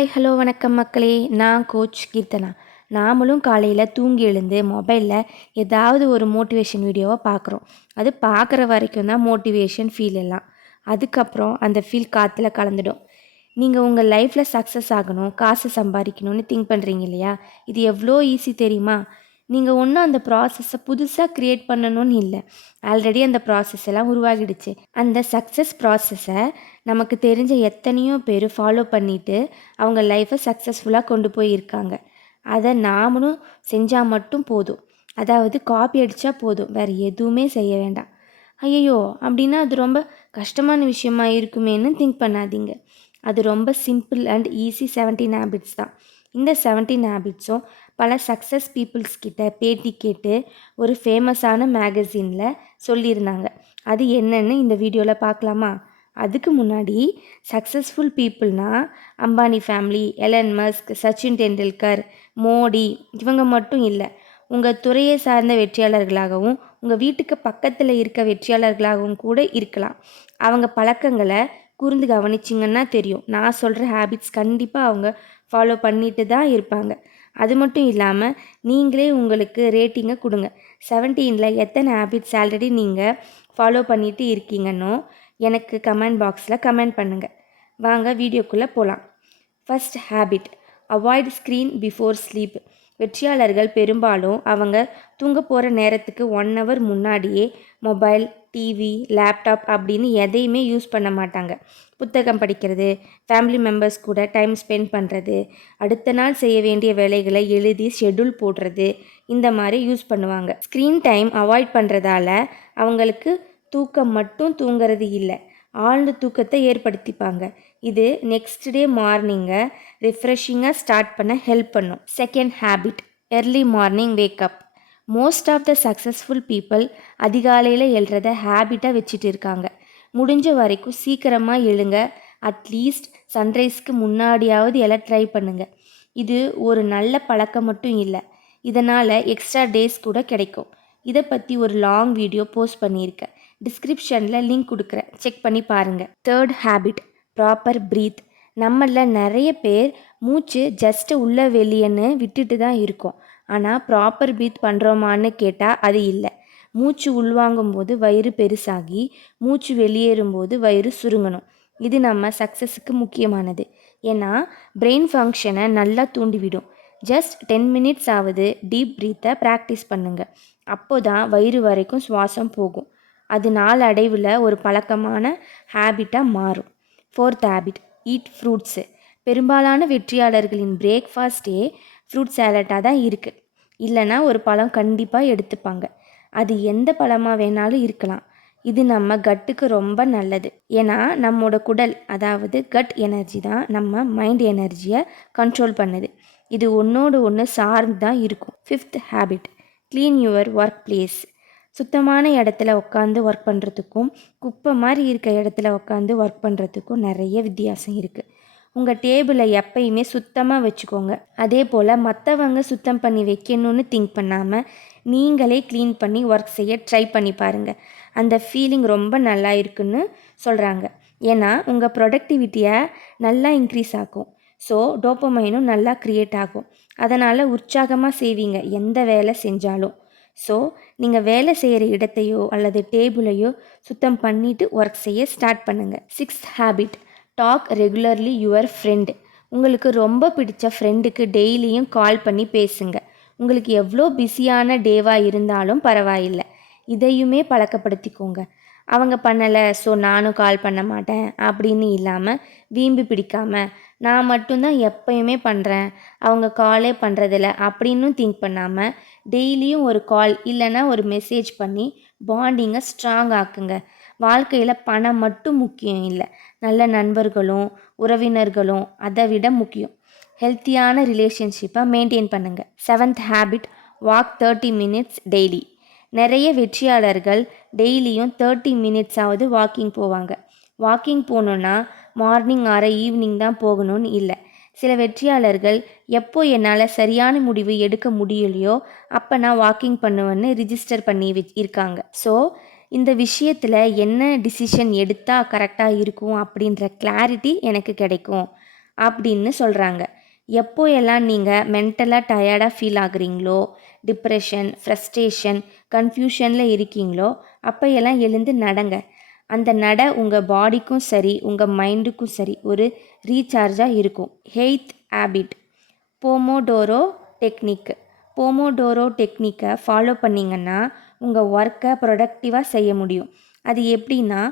Hi hello வணக்கம் மக்களே. நான் கோச் கீர்த்தனா. நாமளும் காலையில் தூங்கி எழுந்து மொபைலில் ஏதாவது ஒரு மோட்டிவேஷன் வீடியோவை பார்க்குறோம் அது பார்க்குற வரைக்கும் தான் மோட்டிவேஷன் ஃபீல் எல்லாம். அதுக்கப்புறம் அந்த ஃபீல் காற்றுல கலந்துடும். நீங்கள் உங்கள் லைஃப்பில் சக்ஸஸ் ஆகணும் காசு சம்பாதிக்கணும்னு திங்க் பண்ணுறீங்க இல்லையா? இது எவ்வளோ ஈஸி தெரியுமா? நீங்கள் ஒன்றும் அந்த ப்ராசஸை புதுசாக க்ரியேட் பண்ணணும்னு இல்லை. ஆல்ரெடி அந்த ப்ராசஸ் எல்லாம் உருவாகிடுச்சு. அந்த சக்ஸஸ் ப்ராசஸை நமக்கு தெரிஞ்ச எத்தனையோ பேர் ஃபாலோ பண்ணிவிட்டு அவங்க லைஃப்பை சக்ஸஸ்ஃபுல்லாக கொண்டு போயிருக்காங்க. அதை நாமளும் செஞ்சால் மட்டும் போதும். அதாவது காப்பி அடித்தா போதும். வேறு எதுவுமே செய்ய வேண்டாம். ஐயையோ! அப்படின்னா அது ரொம்ப கஷ்டமான விஷயமா இருக்குமேன்னு திங்க் பண்ணாதீங்க. அது ரொம்ப simple and easy seventeen habits தான். இந்த செவன்டீன் ஹேபிட்ஸும் பல சக்ஸஸ் பீப்புள்ஸ் கிட்ட பேட்டி கேட்டு ஒரு ஃபேமஸான மேகசினில் சொல்லியிருந்தாங்க. அது என்னன்னு இந்த வீடியோவில் பார்க்கலாமா? அதுக்கு முன்னாடி successful பீப்புள்னா Ambani family Elon Musk Sachin Tendulkar Modi இவங்க மட்டும் இல்லை. உங்கள் துறையை சார்ந்த வெற்றியாளர்களாகவும் உங்கள் வீட்டுக்கு பக்கத்தில் இருக்க வெற்றியாளர்களாகவும் கூட இருக்கலாம். அவங்க பழக்கங்களை கூர்ந்து கவனிச்சிங்கன்னா தெரியும். நான் சொல்கிற ஹேபிட்ஸ் கண்டிப்பாக அவங்க ஃபாலோ பண்ணிட்டு தான் இருப்பாங்க. அது மட்டும் இல்லாமல் நீங்களே உங்களுக்கு ரேட்டிங்கை கொடுங்க. செவன்டீனில் எத்தனை ஹேபிட்ஸ் ஆல்ரெடி நீங்கள் ஃபாலோ பண்ணிட்டு இருக்கீங்கன்னோ எனக்கு கமெண்ட் பாக்ஸில் கமெண்ட் பண்ணுங்கள் வாங்க வீடியோக்குள்ளே போகலாம் first habit avoid screen before sleep வெற்றியாளர்கள் பெரும்பாலும் அவங்க தூங்க போகிற நேரத்துக்கு ஒன் ஹவர் முன்னாடியே மொபைல் டிவி லேப்டாப் அப்படின்னு எதையுமே யூஸ் பண்ண மாட்டாங்க. புத்தகம் படிக்கிறது ஃபேமிலி மெம்பர்ஸ் கூட டைம் ஸ்பெண்ட் பண்ணுறது அடுத்த நாள் செய்ய வேண்டிய வேலைகளை எழுதி ஷெட்யூல் போடுறது இந்த மாதிரி யூஸ் பண்ணுவாங்க. ஸ்க்ரீன் டைம் அவாய்ட் பண்ணுறதால அவங்களுக்கு தூக்கம் மட்டும் தூங்குறது இல்லை ஆழ்ந்த தூக்கத்தை ஏற்படுத்திப்பாங்க. இது நெக்ஸ்ட் டே மார்னிங்கை ரிஃப்ரெஷிங்காக ஸ்டார்ட் பண்ண ஹெல்ப் பண்ணும். Second habit early morning wake up most of the successful people அதிகாலையில் எழுறத ஹேபிட்டாக வச்சுட்டு இருக்காங்க. முடிஞ்ச வரைக்கும் சீக்கிரமாக எழுங்க. அட்லீஸ்ட் சன்ரைஸ்க்கு முன்னாடியாவது எல்லாம் ட்ரை பண்ணுங்க. இது ஒரு நல்ல பழக்கம் மட்டும் இல்லை. இதனால் எக்ஸ்ட்ரா டேஸ் கூட கிடைக்கும். இதை பற்றி ஒரு லாங் வீடியோ போஸ்ட் பண்ணியிருக்கேன் டிஸ்கிரிப்ஷனில் லிங்க் கொடுக்குறேன். செக் பண்ணி பாருங்கள் தேர்ட் ஹேபிட் ப்ராப்பர் ப்ரீத் நம்மளில் நிறைய பேர் மூச்சு ஜஸ்ட்டு உள்ள வெளியேன்னு விட்டுட்டு தான் இருக்கோம். ஆனால் ப்ராப்பர் ப்ரீத் பண்ணுறோமான்னு கேட்டால் அது இல்லை. மூச்சு உள்வாங்கும் போது வயிறு பெருசாகி மூச்சு வெளியேறும்போது வயிறு சுருங்கணும். இது நம்ம சக்ஸஸுக்கு முக்கியமானது. ஏன்னா பிரெயின் ஃபங்க்ஷனை நல்லா தூண்டிவிடும். ஜஸ்ட் டென் மினிட்ஸ் ஆகுது டீப் ப்ரீத்தை ப்ராக்டிஸ் பண்ணுங்கள் அப்போ தான் வயிறு வரைக்கும் சுவாசம் போகும். அது நாளடைவில் ஒரு பழக்கமான ஹேபிட்டாக மாறும். ஃபோர்த் ஹேபிட் ஈட் ஃப்ரூட்ஸு பெரும்பாலான வெற்றியாளர்களின் பிரேக்ஃபாஸ்ட்டே ஃப்ரூட் சேலட்டாக தான் இருக்குது இல்லைனா ஒரு பழம் கண்டிப்பாக எடுத்துப்பாங்க. அது எந்த பழமாக வேணாலும் இருக்கலாம். இது நம்ம கட்டுக்கு ரொம்ப நல்லது. ஏன்னா நம்மளோட குடல் அதாவது கட் எனர்ஜி தான் நம்ம மைண்ட் எனர்ஜியை கண்ட்ரோல் பண்ணுது. இது ஒன்றோடு ஒன்று சார்ந்து தான் இருக்கும். Fifth habit clean your work place. சுத்தமான இடத்துல உட்காந்து ஒர்க் பண்ணுறதுக்கும் குப்பை மாதிரி இருக்க இடத்துல உட்காந்து ஒர்க் பண்ணுறதுக்கும் நிறைய வித்தியாசம் இருக்குது உங்கள் டேபிளை எப்பயுமே சுத்தமாக வச்சுக்கோங்க. அதே போல் மற்றவங்க சுத்தம் பண்ணி வைக்கணும்னு திங்க் பண்ணாமல் நீங்களே க்ளீன் பண்ணி ஒர்க் செய்ய ட்ரை பண்ணி பாருங்கள் அந்த ஃபீலிங் ரொம்ப நல்லா இருக்குன்னு சொல்கிறாங்க ஏன்னா உங்கள் ப்ரொடக்டிவிட்டியை நல்லா இன்க்ரீஸ் ஆகும். ஸோ டோப்பமைனும் நல்லா க்ரியேட் ஆகும். அதனால் உற்சாகமாக செய்வீங்க எந்த வேலை செஞ்சாலும். ஸோ நீங்கள் வேலை செய்கிற இடத்தையோ அல்லது டேபிளையோ சுத்தம் பண்ணிவிட்டு ஒர்க் செய்ய ஸ்டார்ட் பண்ணுங்கள் sixth habit. Talk regularly your friend உங்களுக்கு ரொம்ப பிடிச்ச ஃப்ரெண்டுக்கு டெய்லியும் கால் பண்ணி பேசுங்க. உங்களுக்கு எவ்வளோ பிஸியான டேவாக இருந்தாலும் பரவாயில்லை. இதையுமே பழக்கப்படுத்திக்கோங்க. அவங்க பண்ணலை ஸோ நானும் கால் பண்ண மாட்டேன் அப்படின்னு இல்லாமல் வீம்பு பிடிக்காம நான் மட்டும்தான் எப்பயுமே பண்ணுறேன் அவங்க காலே பண்ணுறதில்ல அப்படின்னும் திங்க் பண்ணாமல் டெய்லியும் ஒரு கால் இல்லைன்னா ஒரு மெசேஜ் பண்ணி பாண்டிங்கை ஸ்ட்ராங் ஆக்குங்க. வாழ்க்கையில் பணம் மட்டும் முக்கியம் இல்லை. நல்ல நண்பர்களும் உறவினர்களும் அதை விட முக்கியம். ஹெல்த்தியான ரிலேஷன்ஷிப்பை மெயின்டைன் பண்ணுங்கள் seventh habit walk thirty minutes daily. நிறைய வெற்றியாளர்கள் டெய்லியும் தேர்ட்டி மினிட்ஸாவது வாக்கிங் போவாங்க. வாக்கிங் போகணுன்னா மார்னிங் ஆற ஈவினிங் தான் போகணும்னு இல்லை. சில வெற்றியாளர்கள் எப்போ என்னால் சரியான முடிவு எடுக்க முடியலையோ அப்போ நான் வாக்கிங் பண்ணுவேன்னு ரிஜிஸ்டர் பண்ணி வச் இருக்காங்க. ஸோ இந்த விஷயத்தில் என்ன டிசிஷன் எடுத்தால் கரெக்டாக இருக்கும் அப்படின்ற கிளாரிட்டி எனக்கு கிடைக்கும் அப்படின்னு சொல்கிறாங்க எப்போ எல்லாம் நீங்கள் மென்டலாக டயர்டாக ஃபீல் ஆகுறீங்களோ டிப்ரெஷன் ஃப்ரஸ்ட்ரேஷன் கன்ஃபியூஷனில் இருக்கீங்களோ அப்போ எல்லாம் எழுந்து நடங்க. அந்த நட உங்கள் பாடிக்கும் சரி உங்கள் மைண்டுக்கும் சரி ஒரு ரீசார்ஜாக இருக்கும். Eighth habit pomodoro technique pomodoro டெக்னிக்கை ஃபாலோ பண்ணிங்கன்னா உங்கள் ஒர்க்கை ப்ரொடக்டிவாக செய்ய முடியும். அது எப்படின்னா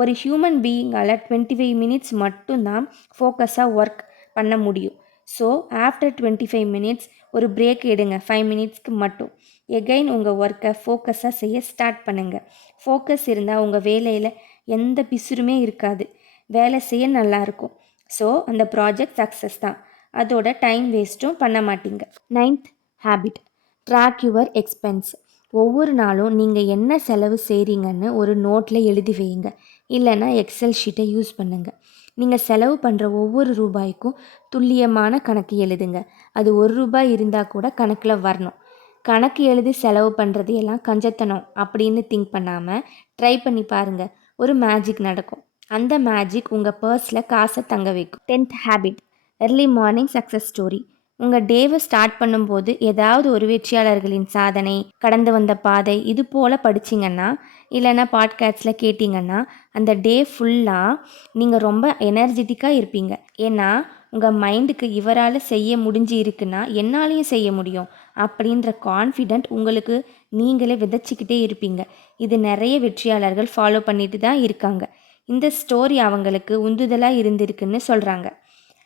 ஒரு ஹியூமன் பீயிங்கால் டுவெண்ட்டி ஃபைவ் மினிட்ஸ் மட்டும்தான் ஃபோக்கஸாக ஒர்க் பண்ண முடியும். So after twenty five minutes ஒரு பிரேக் எடுங்க. ஃபைவ் மினிட்ஸ்க்கு மட்டும். எகைன் உங்கள் ஒர்க்கை ஃபோக்கஸாக செய்ய ஸ்டார்ட் பண்ணுங்கள் ஃபோக்கஸ் இருந்தால் உங்கள் வேலையில் எந்த பிசுருமே இருக்காது. வேலை செய்ய நல்லாயிருக்கும் ஸோ அந்த ப்ராஜெக்ட் சக்ஸஸ் தான். அதோட டைம் வேஸ்ட்டும் பண்ண மாட்டீங்க. Ninth habit track your expense ஒவ்வொரு நாளும் நீங்கள் என்ன செலவு செய்கிறீங்கன்னு ஒரு நோட்டில் எழுதி வையுங்க இல்லைன்னா எக்ஸல் ஷீட்டை யூஸ் பண்ணுங்கள் நீங்கள் செலவு பண்ணுற ஒவ்வொரு ரூபாய்க்கும் துல்லியமான கணக்கு எழுதுங்க. அது ஒரு ரூபாய் இருந்தால் கூட கணக்கில் வரணும். கணக்கு எழுதி செலவு பண்ணுறது எல்லாம் கஞ்சத்தனம் அப்படின்னு திங்க் பண்ணாமல் ட்ரை பண்ணி பாருங்கள் ஒரு மேஜிக் நடக்கும். அந்த மேஜிக் உங்கள் பர்ஸில் காசை தங்க வைக்கும். Tenth habit early morning success story உங்கள் டேவை ஸ்டார்ட் பண்ணும்போது ஏதாவது ஒரு வெற்றியாளர்களின் சாதனை கடந்து வந்த பாதை இது போல் படிச்சிங்கன்னா இல்லைன்னா பாட்காஸ்டில் கேட்டிங்கன்னா அந்த டே ஃபுல்லாக நீங்கள் ரொம்ப எனர்ஜெட்டிக்காக இருப்பீங்க. ஏன்னா உங்கள் மைண்டுக்கு இவரால் செய்ய முடிஞ்சு இருக்குன்னா என்னாலையும் செய்ய முடியும். அப்படின்ற கான்ஃபிடென்ட் உங்களுக்கு நீங்களே விதைச்சிக்கிட்டே இருப்பீங்க. இது நிறைய வெற்றியாளர்கள் ஃபாலோ பண்ணிட்டு தான் இருக்காங்க. இந்த ஸ்டோரி அவங்களுக்கு உந்துதலாக இருந்திருக்குன்னு சொல்கிறாங்க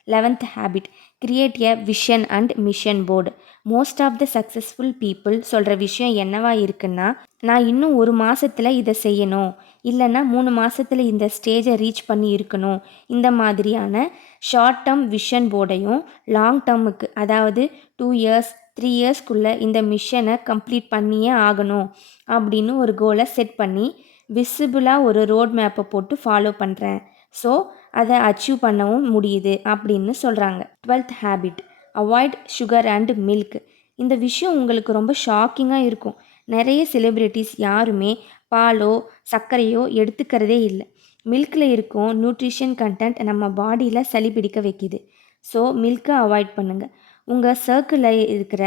eleventh habit create a vision and mission board most of the successful people சொல்கிற விஷயம் என்னவா இருக்குன்னா நான் இன்னும் ஒரு மாதத்தில் இதை செய்யணும். இல்லைன்னா மூணு மாதத்தில் இந்த ஸ்டேஜை ரீச் பண்ணி இருக்கணும். இந்த மாதிரியான ஷார்ட் டேர்ம் விஷன் போர்டையும் லாங் டேர்முக்கு அதாவது டூ இயர்ஸ் த்ரீ இயர்ஸ்க்குள்ளே இந்த மிஷனை கம்ப்ளீட் பண்ணியே ஆகணும் அப்படின்னு ஒரு கோலை செட் பண்ணி விசிபிளாக ஒரு ரோட் மேப்பை போட்டு ஃபாலோ பண்ணுறேன் ஸோ அதை அச்சீவ் பண்ணவும் முடியுது அப்படின்னு சொல்கிறாங்க twelfth habit avoid sugar and milk இந்த விஷயம் உங்களுக்கு ரொம்ப ஷாக்கிங்காக இருக்கும். நிறைய செலிப்ரிட்டிஸ் யாருமே பாலோ சர்க்கரையோ எடுத்துக்கிறதே இல்லை. மில்கில் இருக்கும் நியூட்ரிஷன் கண்டென்ட் நம்ம பாடியில் சளி பிடிக்க வைக்கிது. ஸோ மில்க்கை அவாய்ட் பண்ணுங்கள் உங்கள் சர்க்கிளில் இருக்கிற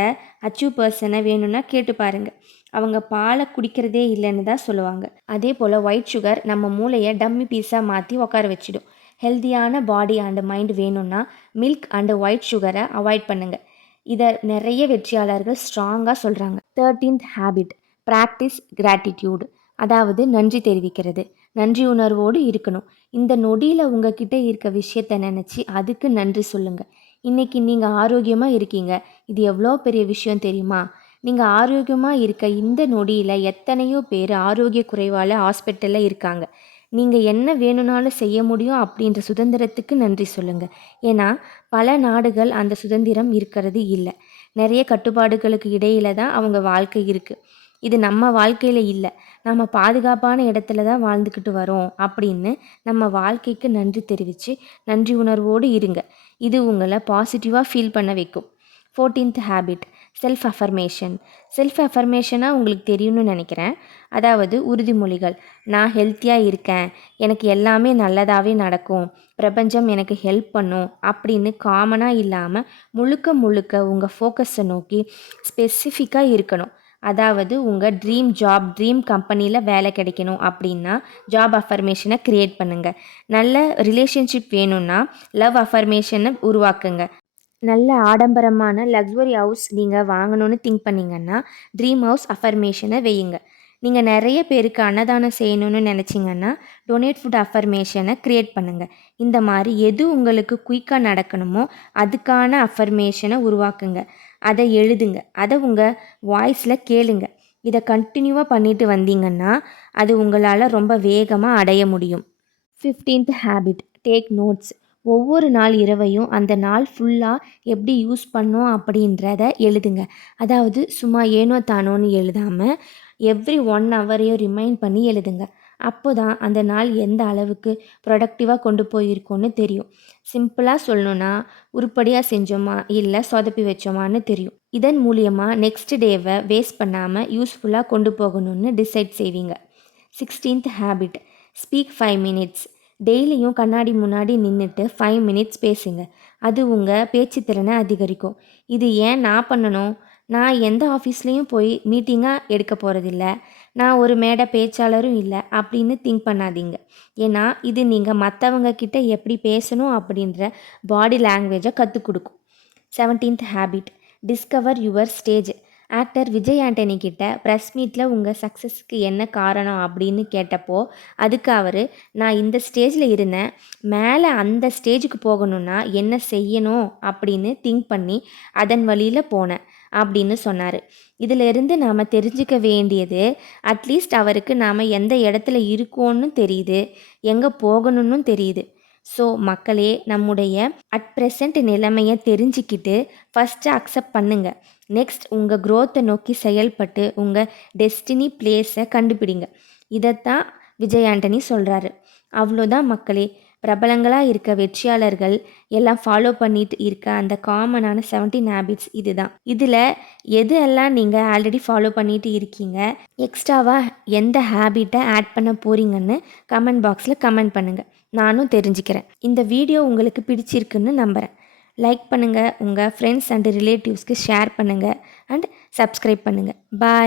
அச்சீவ் பர்சனை வேணும்னா கேட்டு பாருங்கள் அவங்க பாலை குடிக்கிறதே இல்லைன்னு தான் சொல்லுவாங்க. அதே போல் ஒயிட் சுகர் நம்ம மூளையை டம்மி பீஸாக மாற்றி உட்கார வச்சிடும். ஹெல்த்தியான பாடி அண்ட் மைண்ட் வேணும்னா மில்க் அண்ட் ஒயிட் சுகரை அவாய்ட் பண்ணுங்கள் இதை நிறைய வெற்றியாளர்கள் ஸ்ட்ராங்காக சொல்கிறாங்க தேர்ட்டீன்த் ஹேபிட் ப்ராக்டிஸ் கிராட்டிடியூடு அதாவது நன்றி தெரிவிக்கிறது. நன்றி உணர்வோடு இருக்கணும். இந்த நொடியில் உங்ககிட்ட இருக்க விஷயத்த நினச்சி அதுக்கு நன்றி சொல்லுங்கள் இன்றைக்கி நீங்கள் ஆரோக்கியமாக இருக்கீங்க. இது எவ்வளோ பெரிய விஷயம் தெரியுமா? நீங்கள் ஆரோக்கியமாக இருக்க இந்த நொடியில் எத்தனையோ பேர் ஆரோக்கிய குறைவால் ஹாஸ்பிட்டலில் இருக்காங்க. நீங்கள் என்ன வேணும்னாலும் செய்ய முடியும் அப்படின்ற சுதந்திரத்துக்கு நன்றி சொல்லுங்கள் ஏன்னா பல நாடுகள் அந்த சுதந்திரம் இருக்கிறது இல்லை. நிறைய கட்டுப்பாடுகளுக்கு இடையில தான் அவங்க வாழ்க்கை இருக்குது இது நம்ம வாழ்க்கையில் இல்லை. நம்ம பாதுகாப்பான இடத்துல தான் வாழ்ந்துக்கிட்டு வரோம் அப்படின்னு நம்ம வாழ்க்கைக்கு நன்றி தெரிவித்து நன்றி உணர்வோடு இருங்க. இது உங்களை பாசிட்டிவாக ஃபீல் பண்ண வைக்கும். Fourteenth habit self affirmation self அஃபர்மேஷனாக உங்களுக்கு தெரியும்னு நினைக்கிறேன். அதாவது உறுதிமொழிகள். நான் ஹெல்த்தியாக இருக்கேன். எனக்கு எல்லாமே நல்லதாகவே நடக்கும். பிரபஞ்சம் எனக்கு ஹெல்ப் பண்ணும் அப்படின்னு காமனாக இல்லாமல் முழுக்க முழுக்க உங்கள் ஃபோக்கஸை நோக்கி ஸ்பெசிஃபிக்காக இருக்கணும். அதாவது உங்கள் ட்ரீம் ஜாப் ட்ரீம் கம்பெனியில் வேலை கிடைக்கணும் அப்படின்னா ஜாப் அஃபர்மேஷனை க்ரியேட் பண்ணுங்கள் நல்ல ரிலேஷன்ஷிப் வேணும்னா லவ் அஃபர்மேஷனை உருவாக்குங்க. நல்ல ஆடம்பரமான லக்ஸுரி ஹவுஸ் நீங்கள் வாங்கணும்னு திங்க் பண்ணிங்கன்னா ட்ரீம் ஹவுஸ் அஃபர்மேஷனை வையுங்க. நீங்கள் நிறைய பேருக்கு அன்னதானம் செய்யணும்னு நினச்சிங்கன்னா டொனேட் ஃபுட் அஃபர்மேஷனை க்ரியேட் பண்ணுங்கள் இந்த மாதிரி எது உங்களுக்கு குயிக்காக நடக்கணுமோ அதுக்கான அஃபர்மேஷனை உருவாக்குங்க. அதை எழுதுங்க. அதை உங்கள் வாய்ஸில் கேளுங்க. இதை கண்டினியூவாக பண்ணிட்டு வந்தீங்கன்னா அது உங்களால் ரொம்ப வேகமாக அடைய முடியும். ஃபிஃப்டீன்த் ஹேபிட் டேக் நோட்ஸ் ஒவ்வொரு நாள் இரவையும் அந்த நாள் ஃபுல்லாக எப்படி யூஸ் பண்ணோம் அப்படின்றத எழுதுங்க. அதாவது சும்மா ஏனோ தானோன்னு எழுதாமல் எவ்ரி ஒன் ஹவரையும் ரிமைண்ட் பண்ணி எழுதுங்க. அப்போ தான் அந்த நாள் எந்த அளவுக்கு ப்ரொடக்டிவாக கொண்டு போயிருக்கோன்னு தெரியும். சிம்பிளாக சொல்லணுன்னா உருப்படியாக செஞ்சோமா இல்லை சொதப்பி வச்சோமான்னு தெரியும். இதன் மூலியமாக நெக்ஸ்ட் டேவை வேஸ்ட் பண்ணாமல் யூஸ்ஃபுல்லாக கொண்டு போகணும்னு டிசைட் செய்வீங்க. Sixteenth habit speak five minutes டெய்லியும் கண்ணாடி முன்னாடி நின்றுட்டு ஃபைவ் மினிட்ஸ் பேசுங்க. அது உங்கள் பேச்சு திறனை அதிகரிக்கும். இது ஏன் நான் பண்ணணும்? நான் எந்த ஆஃபீஸ்லேயும் போய் மீட்டிங்காக எடுக்க போகிறதில்ல நான் ஒரு மேடை பேச்சாளரும் இல்லை அப்படின்னு திங்க் பண்ணாதீங்க. ஏன்னா இது நீங்கள் மற்றவங்க கிட்ட எப்படி பேசணும் அப்படின்ற பாடி லாங்குவேஜை கற்றுக் கொடுக்கும். Seventeenth habit discover your stage actor Vijay Antony கிட்ட ப்ரெஸ் மீட்டில் உங்கள் சக்ஸஸ்க்கு என்ன காரணம் அப்படின்னு கேட்டப்போ அதுக்கு அவர் நான் இந்த ஸ்டேஜில் இருந்தேன். மேலே அந்த ஸ்டேஜுக்கு போகணுன்னா என்ன செய்யணும்? அப்படின்னு திங்க் பண்ணி அதன் வழியில் போனேன் அப்படின்னு சொன்னார். இதிலிருந்து நாம் தெரிஞ்சுக்க வேண்டியது அட்லீஸ்ட் அவருக்கு நாம் எந்த இடத்துல இருக்கோன்னு தெரியுது எங்கே போகணும்னு தெரியுது. ஸோ மக்களே நம்முடைய அட் ப்ரெசண்ட் நிலைமையை தெரிஞ்சுக்கிட்டு ஃபஸ்ட்டு அக்செப்ட் பண்ணுங்கள் நெக்ஸ்ட் உங்கள் க்ரோத்தை நோக்கி செயல்பட்டு உங்கள் டெஸ்டினி பிளேஸை கண்டுபிடிங்க. இதைத்தான் விஜய் ஆண்டனி சொல்கிறாரு அவ்வளோதான் மக்களே. பிரபலங்களாக இருக்க வெற்றியாளர்கள் எல்லாம் ஃபாலோ பண்ணிட்டு இருக்க அந்த காமனான செவன்டீன் ஹேபிட்ஸ் இதுதான். இதில் எது எல்லாம் நீங்கள் ஆல்ரெடி ஃபாலோ பண்ணிட்டு இருக்கீங்க? எக்ஸ்ட்ராவாக எந்த ஹேபிட்டை ஆட் பண்ண போகிறீங்கன்னு கமெண்ட் பாக்ஸில் கமெண்ட் பண்ணுங்கள் நானும் தெரிஞ்சுக்கிறேன். இந்த வீடியோ உங்களுக்கு பிடிச்சிருக்குன்னு நம்புகிறேன் லைக் பண்ணுங்கள் உங்கள் ஃப்ரெண்ட்ஸ் அண்ட் ரிலேட்டிவ்ஸ்க்கு ஷேர் பண்ணுங்கள் அண்ட் சப்ஸ்கிரைப் பண்ணுங்கள் பாய்